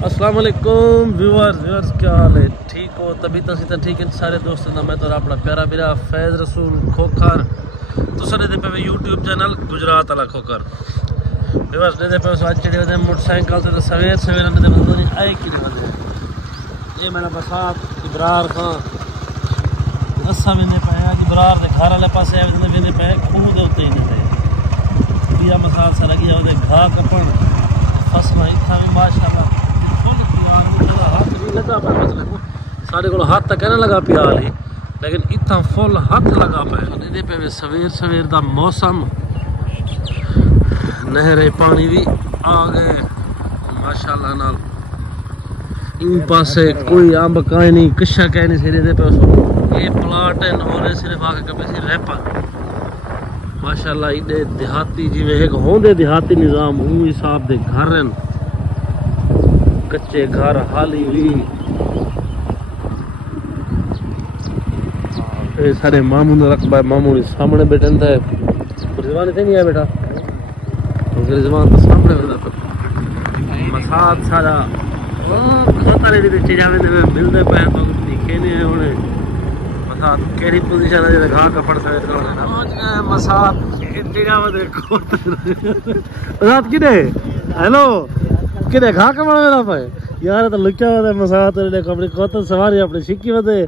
अस्सलाम वालेकुम व्यूअर्स क्या हाल है? ठीक हो? तभी तो ठीक है सारे दोस्तों का। मैं तो अपना प्यारा मेरा फैज़ रसूल खोखर तुसा दे पे यूट्यूब चैनल गुजरात वाला खोखर व्यूअर्स दे पे आज चढ़े हुए मोटरसाइकिल से सवेर सवेर ने बंदो नहीं आए कि ये मेरा बसात इब्रार खां दसा भी नहीं पाया कि इब्रार के घर वाले पास भी नहीं पाए खूह के उत्ते ही नहीं पाए दिया मसाल सा लगी है घा कपन फसला इतना भी माशाल्लाह साढ़े को हाथ तक कहना लगा पिया हाली लेकिन इतना फुल हाथ लगा पाए पे सवेर सवेर का मौसम नहरे पानी भी आ गए माशाल्लाह नाल इन पासे कोई अंब कहीं नहीं कशा कहीं नहीं सिरे पे ये प्लाट है और सिर्फ आके कभी से रैपर माशाल्लाह इधे देहाती जिमें एक होंदे देहाती निज़ाम वो हिसाब दे घर हैं कच्चे घर हाली भी सारे मामू ने रखबा मामू ने सामने बैठन था रिजवान इतने नहीं आया बेटा क्योंकि रिजवान तो सामने बैठा मसाद सारा खोता भी चीजा में मिलते पे तो दिखे नहीं होने मसाद केड़ी पोजीशन है घा कपड़ सकते मसाद चीजा में देखो मसाद किने हेलो किने घा कपड़ मेरा पे यार तो लुक्या वदे मसाद ने अपनी कोतन सवारी अपनी सिक्की वदे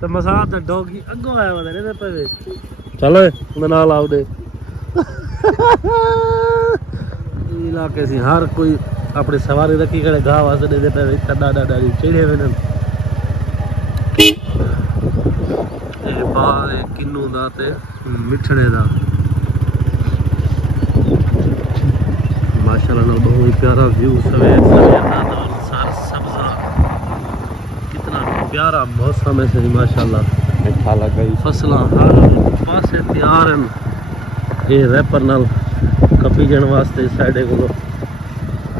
तो मसाद डॉगी अगो आया वदे ने पे चलो उन नाल आओ दे इलाके से हर कोई अपनी सवारी रखी करे घा वास्ते दे पे इतना डाडा चढ़े वे ए बाल किन्नू दा ते मिठणे दा माशाल्लाह ना बहुत ही प्यारा व्यू सवेर सवेर सर सब्जा कितना प्यारा मौसम है सही माशाल्लाह मीठा लग गई फसला हर पासे तैयार हैं ये रैपर नाल कपी जन वास्ते साइडे को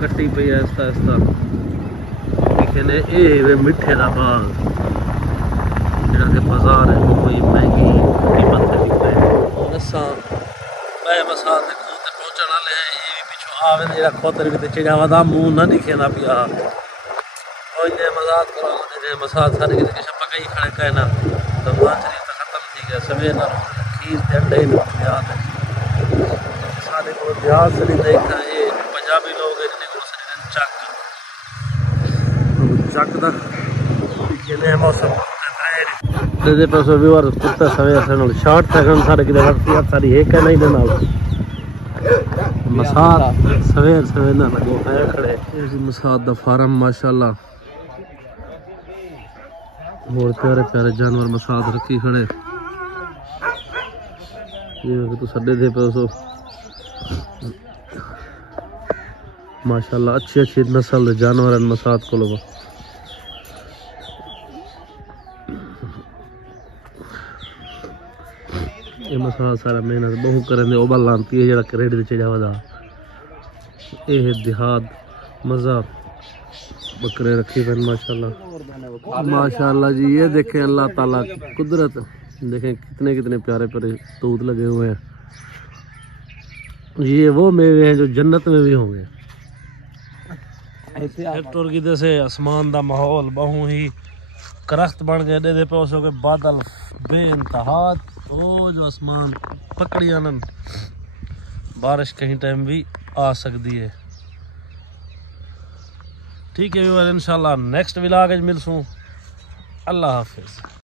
कट्टी पई है आस्ता आस्ता कहने ए मिठे दा बाग जेड़ा के बाजार है वो कोई महंगी कीमत पे बिकता है दसा मैं मसाद तक पहुंचने वाले हैं ये भी पीछे आवे जेड़ा खोतर भी चिड़ा वदा मुंह ना दिखे ना पिया और ये मजाक करो जे मसाद सारे के पकाई खड़े कहना तो मांचरी तो खत्म थी गया सवेर ना खीर ते अंडे न याद है सारे को ध्यान से देखा ये पंजाबी लोग इतने को सरे चक दा केने मौसम दे पैसो व्यूअर कुत्ता सवेर से शॉर्ट सेकंड सारे किधर हटती सारी एक है नहीं देना मसाद सवेर सवेर ना लगो है खड़े मसाद दा फार्म माशाल्लाह बहुत प्यारे प्यारे जानवर मसाद रखी खड़े ये तो सड्डे दे पैसो माशाल्लाह अच्छी अच्छी नस्ल के जानवर मसाद को लोग ये मसाला सारा मेहनत बहु करें ओबल लानती है जरा करेड चढ़ा वदा ये देहात मज़ा बकरे रखी बन माशाल्लाह माशाल्लाह जी। ये देखें अल्लाह ताला कुदरत देखें कितने कितने प्यारे प्यारे तूत लगे हुए हैं। ये वो मेवे हैं जो जन्नत में भी होंगे। हेक्टर की जैसे आसमान का माहौल बहु ही करख्त बन गए दे पे उसके बादल बेइंतहा ओ जो आसमान पकड़िया न बारिश कहीं टाइम भी आ सकती है। ठीक है इंशाल्लाह नेक्स्ट व्लॉग मिलसूँ। अल्लाह हाफिज़।